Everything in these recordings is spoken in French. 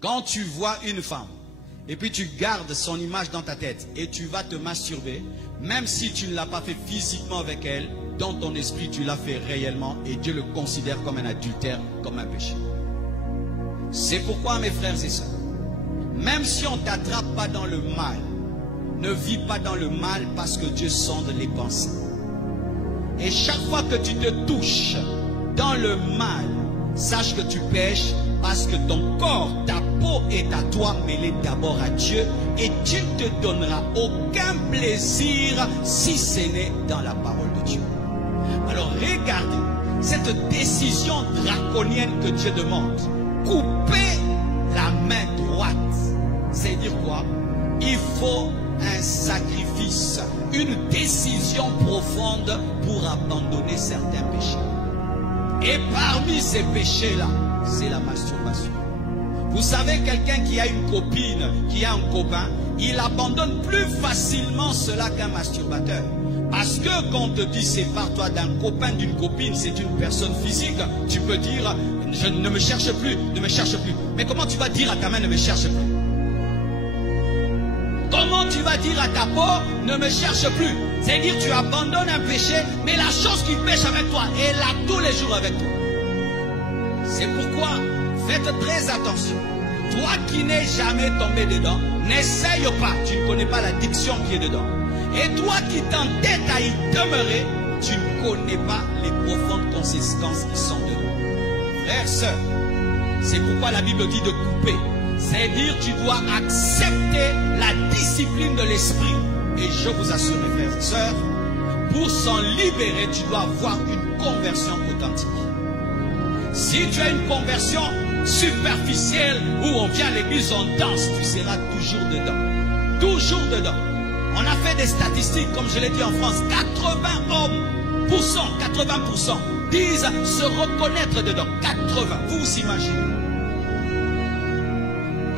Quand tu vois une femme, et puis tu gardes son image dans ta tête, et tu vas te masturber, même si tu ne l'as pas fait physiquement avec elle, dans ton esprit tu l'as fait réellement, et Dieu le considère comme un adultère, comme un péché. C'est pourquoi, mes frères et sœurs, même si on ne t'attrape pas dans le mal, ne vis pas dans le mal, parce que Dieu sonde les pensées. Et chaque fois que tu te touches dans le mal, sache que tu pèches, parce que ton corps, ta peau est à toi, mêlée d'abord à Dieu, et Dieu ne te donnera aucun plaisir si ce n'est dans la parole de Dieu. Alors regardez cette décision draconienne que Dieu demande. Couper la main droite. C'est dire quoi? Il faut un sacrifice, une décision profonde pour abandonner certains péchés. Et parmi ces péchés-là, c'est la masturbation. Vous savez, quelqu'un qui a une copine, qui a un copain, il abandonne plus facilement cela qu'un masturbateur. Parce que quand on te dit sépare-toi d'un copain, d'une copine, c'est une personne physique, tu peux dire ne me cherche plus, ne me cherche plus. Mais comment tu vas dire à ta main ne me cherche plus? Comment tu vas dire à ta peau ne me cherche plus? C'est-à-dire tu abandonnes un péché, mais la chose qui pêche avec toi est là tous les jours avec toi. C'est pourquoi faites très attention. Toi qui n'es jamais tombé dedans, n'essaye pas, tu ne connais pas l'addiction qui est dedans. Et toi qui t'entêtes à y demeurer, tu ne connais pas les profondes conséquences qui sont dedans. Frères, sœurs, c'est pourquoi la Bible dit de couper. C'est-à-dire tu dois accepter la discipline de l'esprit. Et je vous assure, mes frères et sœurs, pour s'en libérer, tu dois avoir une conversion authentique. Si tu as une conversion superficielle où on vient à l'église, on danse, tu seras toujours dedans. Toujours dedans. On a fait des statistiques, comme je l'ai dit en France, 80% disent se reconnaître dedans. 80, vous vous imaginez.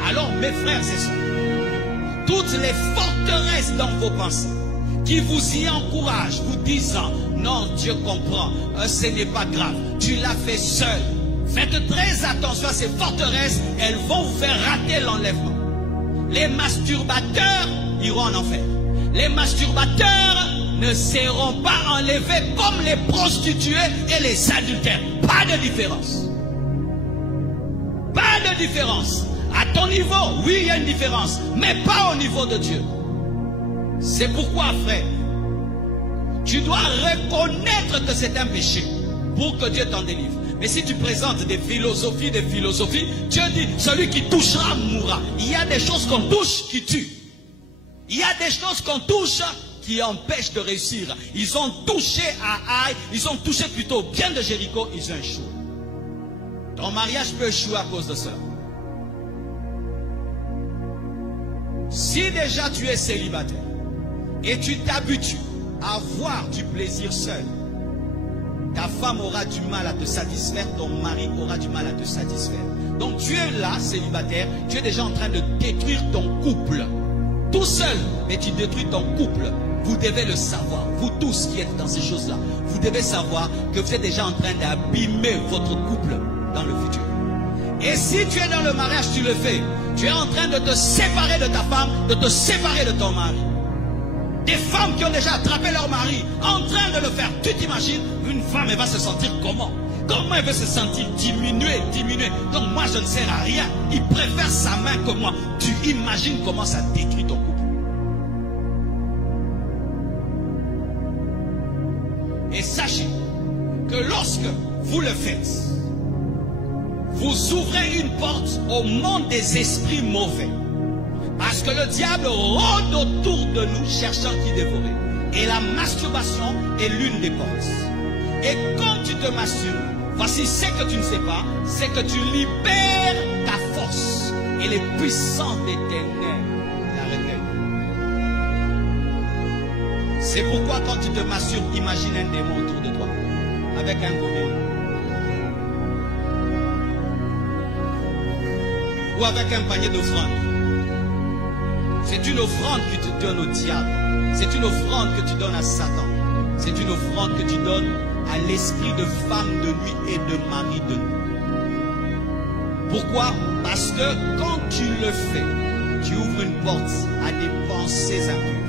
Alors, mes frères et sœurs, toutes les forteresses dans vos pensées qui vous y encouragent, vous disant non, Dieu comprend, ce n'est pas grave, tu l'as fait seul. Faites très attention à ces forteresses, elles vont vous faire rater l'enlèvement. Les masturbateurs iront en enfer. Les masturbateurs ne seront pas enlevés comme les prostituées et les adultères. Pas de différence. Pas de différence. À ton niveau, oui, il y a une différence, mais pas au niveau de Dieu. C'est pourquoi, frère, tu dois reconnaître que c'est un péché pour que Dieu t'en délivre. Mais si tu présentes des philosophies, Dieu dit, celui qui touchera mourra. Il y a des choses qu'on touche qui tuent. Il y a des choses qu'on touche qui empêchent de réussir. Ils ont touché à Haï, ils ont touché plutôt bien de Jéricho, ils ont échoué. Ton mariage peut échouer à cause de cela. Si déjà tu es célibataire et tu t'habitues à avoir du plaisir seul, ta femme aura du mal à te satisfaire, ton mari aura du mal à te satisfaire. Donc tu es là, célibataire, tu es déjà en train de détruire ton couple. Tout seul, mais tu détruis ton couple. Vous devez le savoir, vous tous qui êtes dans ces choses-là, vous devez savoir que vous êtes déjà en train d'abîmer votre couple dans le futur. Et si tu es dans le mariage, tu le fais. Tu es en train de te séparer de ta femme, de te séparer de ton mari. Des femmes qui ont déjà attrapé leur mari, en train de le faire. Tu t'imagines, une femme, elle va se sentir comment? Comment elle veut se sentir diminuée? Donc moi, je ne sers à rien. Il préfère sa main que moi. Tu imagines comment ça détruit ton couple. Et sachez que lorsque vous le faites, vous ouvrez une porte au monde des esprits mauvais. Parce que le diable rôde autour de nous cherchant qui dévorer. Et la masturbation est l'une des portes. Et quand tu te masturbes, voici ce que tu ne sais pas, c'est que tu libères ta force. Et les puissants des ténèbres la révèlent. C'est pourquoi quand tu te masturbes, imagine un démon autour de toi. Avec un gobelet. Ou avec un panier d'offrandes. C'est une offrande que tu donnes au diable. C'est une offrande que tu donnes à Satan. C'est une offrande que tu donnes à l'esprit de femme de nuit et de mari de nuit. Pourquoi? Parce que quand tu le fais, tu ouvres une porte à des pensées impures.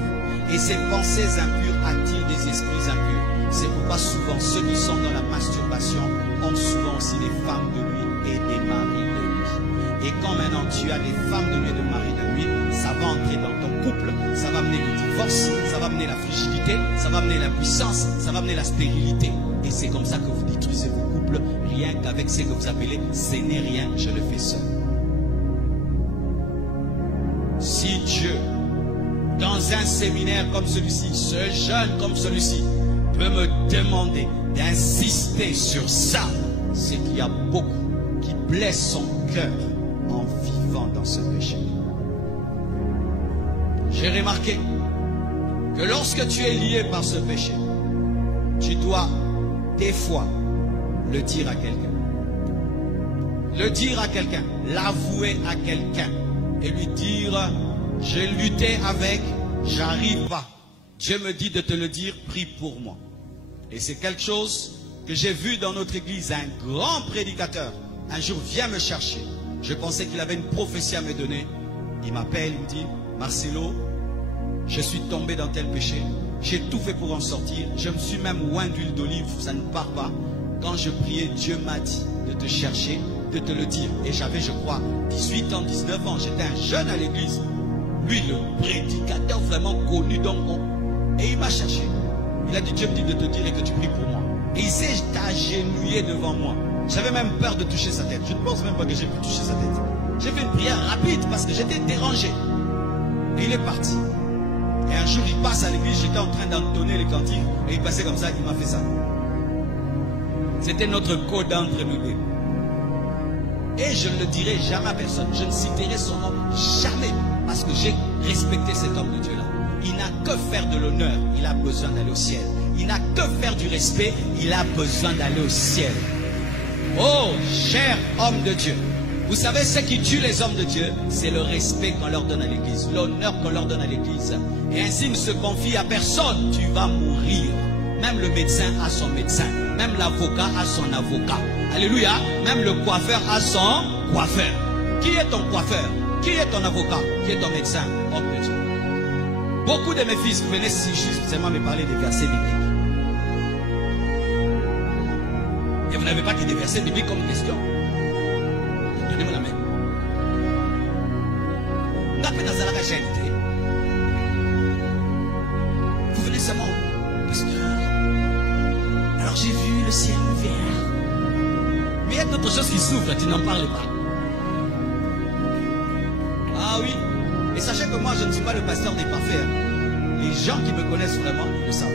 Et ces pensées impures attirent des esprits impurs. C'est pourquoi souvent ceux qui sont dans la masturbation ont souvent aussi des femmes de nuit et des maris de nuit. Et quand maintenant tu as des femmes de nuit et des maris de nuit, ça va entrer dans ton couple, ça va amener le divorce, ça va amener la frigidité, ça va amener l'impuissance, ça va amener la stérilité. Et c'est comme ça que vous détruisez vos couples, rien qu'avec ce que vous appelez « ce n'est rien, je le fais seul ». Si Dieu, dans un séminaire comme celui-ci, ce jeune comme celui-ci, peut me demander d'insister sur ça, c'est qu'il y a beaucoup qui blessent son cœur en vivant dans ce péché. J'ai remarqué que lorsque tu es lié par ce péché, tu dois des fois le dire à quelqu'un. Le dire à quelqu'un, l'avouer à quelqu'un et lui dire, j'ai lutté avec, j'arrive pas. Dieu me dit de te le dire, prie pour moi. Et c'est quelque chose que j'ai vu dans notre église, un grand prédicateur, un jour vient me chercher. Je pensais qu'il avait une prophétie à me donner. Il m'appelle, il me dit, Marcelo, je suis tombé dans tel péché. J'ai tout fait pour en sortir. Je me suis même oint d'huile d'olive, ça ne part pas. Quand je priais, Dieu m'a dit de te chercher, de te le dire. Et j'avais, je crois, 18 ans, 19 ans. J'étais un jeune à l'église. Lui, le prédicateur vraiment connu dans mon... Et il m'a cherché. Il a dit, Dieu me dit de te dire et que tu pries pour moi. Et il s'est agenouillé devant moi. J'avais même peur de toucher sa tête. Je ne pense même pas que j'ai pu toucher sa tête. J'ai fait une prière rapide parce que j'étais dérangé. Et il est parti. Et un jour, il passe à l'église, j'étais en train d'entonner les cantiques. Et il passait comme ça, il m'a fait ça. C'était notre code entre nous deux. Et je ne le dirai jamais à personne. Je ne citerai son nom jamais. Parce que j'ai respecté cet homme de Dieu-là. Il n'a que faire de l'honneur, il a besoin d'aller au ciel. Il n'a que faire du respect, il a besoin d'aller au ciel. Oh, cher homme de Dieu. Vous savez, ce qui tue les hommes de Dieu, c'est le respect qu'on leur donne à l'église, l'honneur qu'on leur donne à l'église. Et ainsi ne se confie à personne, tu vas mourir. Même le médecin a son médecin, même l'avocat a son avocat. Alléluia, même le coiffeur a son coiffeur. Qui est ton coiffeur? Qui est ton avocat? Qui est ton médecin? Homme de Dieu. Beaucoup de mes fils, vous venez si juste seulement me parler des versets bibliques. Et vous n'avez pas que des versets bibliques comme question. Donnez-moi la main. Vous venez seulement, pasteur. Alors j'ai vu le ciel ouvert. Mais il y a d'autres choses qui s'ouvrent, tu n'en parles pas. Ah oui. Et sachez que moi, je ne suis pas le pasteur des parfaits. Les gens qui me connaissent vraiment, ils le savent.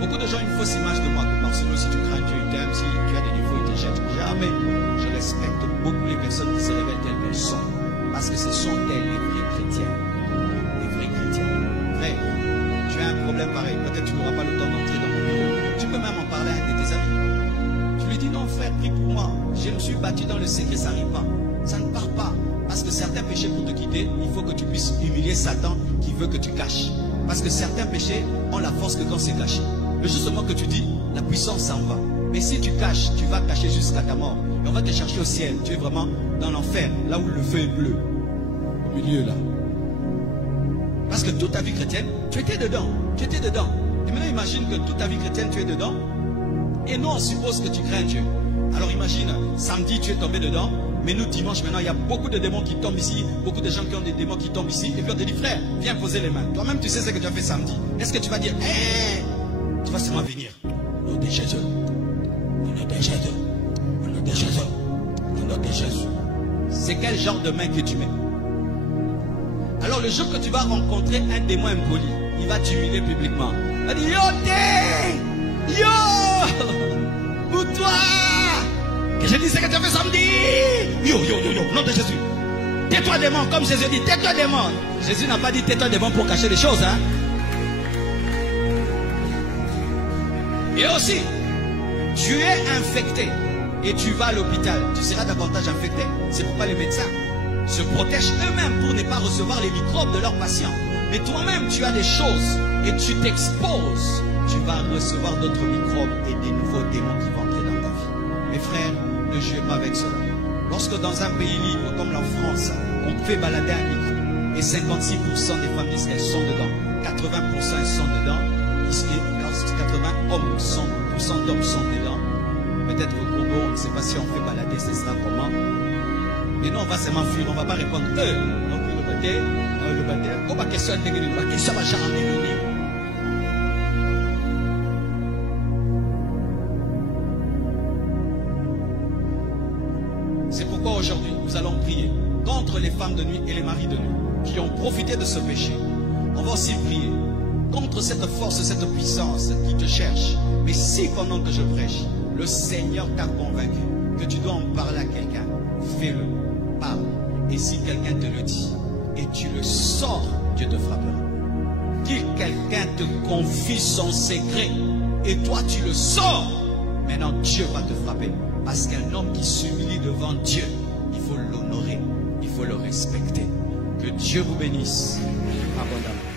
Beaucoup de gens ont une fausse image de moi. Que Marcelo, si tu crains Dieu, il t'aime. Si tu as des défauts, il te jette. Jamais. Je respecte beaucoup les personnes qui se révèlent telles qu'elles sont. Parce que ce sont elles les vrais chrétiens. Les vrais chrétiens. Frère, tu as un problème pareil. Peut-être tu n'auras pas le temps d'entrer dans mon bureau. Tu peux même en parler à un de tes amis. Tu lui dis, non frère, prie pour moi. Je me suis battu dans le secret, ça n'arrive pas. Ça ne part pas. Parce que certains péchés, pour te quitter, il faut que tu puisses humilier Satan qui veut que tu caches. Parce que certains péchés ont la force que quand c'est caché. Le justement que tu dis, la puissance s'en va. Mais si tu caches, tu vas cacher jusqu'à ta mort. Et on va te chercher au ciel. Tu es vraiment dans l'enfer, là où le feu est bleu. Au milieu là. Parce que toute ta vie chrétienne, tu étais dedans. Tu étais dedans. Et maintenant imagine que toute ta vie chrétienne, tu es dedans. Et nous, on suppose que tu crains Dieu. Alors imagine, samedi, tu es tombé dedans. Mais nous, dimanche, maintenant, il y a beaucoup de démons qui tombent ici. Beaucoup de gens qui ont des démons qui tombent ici. Et puis on te dit, frère, viens poser les mains. Toi-même, tu sais ce que tu as fait samedi. Est-ce que tu vas dire, tu vas seulement venir. Au nom de Jésus. Au nom de Jésus. Au nom de Jésus. Au nom de Jésus. C'est quel genre de main que tu mets? Alors, le jour que tu vas rencontrer un démon impoli, il va t'humilier publiquement. Il va dire, yo, yo, pour toi. Que je dis ce que tu as fait samedi. Yo, yo, yo, yo, nom de Jésus. Tais-toi démon, comme Jésus dit, tais-toi démon. Jésus n'a pas dit tais-toi démon pour cacher les choses, hein. Et aussi, tu es infecté et tu vas à l'hôpital, tu seras davantage infecté. C'est pourquoi les médecins se protègent eux-mêmes pour ne pas recevoir les microbes de leurs patients. Mais toi-même, tu as des choses et tu t'exposes. Tu vas recevoir d'autres microbes et des nouveaux démons qui vont entrer dans ta vie. Mes frères, ne jouez pas avec cela. Lorsque dans un pays libre comme la France, on fait balader un micro et 56% des femmes disent qu'elles sont dedans, 80% elles sont dedans, 80 hommes d'hommes sont dedans. Peut-être au Congo, on ne sait pas si on fait balader, ce sera comment. Mais non, on va seulement fuir, on ne va pas répondre. Donc le bataille, on va question technique, on va question à genre anonyme. C'est pourquoi aujourd'hui, nous allons prier contre les femmes de nuit et les maris de nuit qui ont profité de ce péché. On va aussi prier contre cette force, cette puissance qui te cherche. Mais si pendant que je prêche, le Seigneur t'a convaincu que tu dois en parler à quelqu'un, fais-le, parle. Et si quelqu'un te le dit et tu le sors, Dieu te frappera. Si quelqu'un te confie son secret et toi tu le sors, maintenant Dieu va te frapper. Parce qu'un homme qui s'humilie devant Dieu, il faut l'honorer, il faut le respecter. Que Dieu vous bénisse abondamment.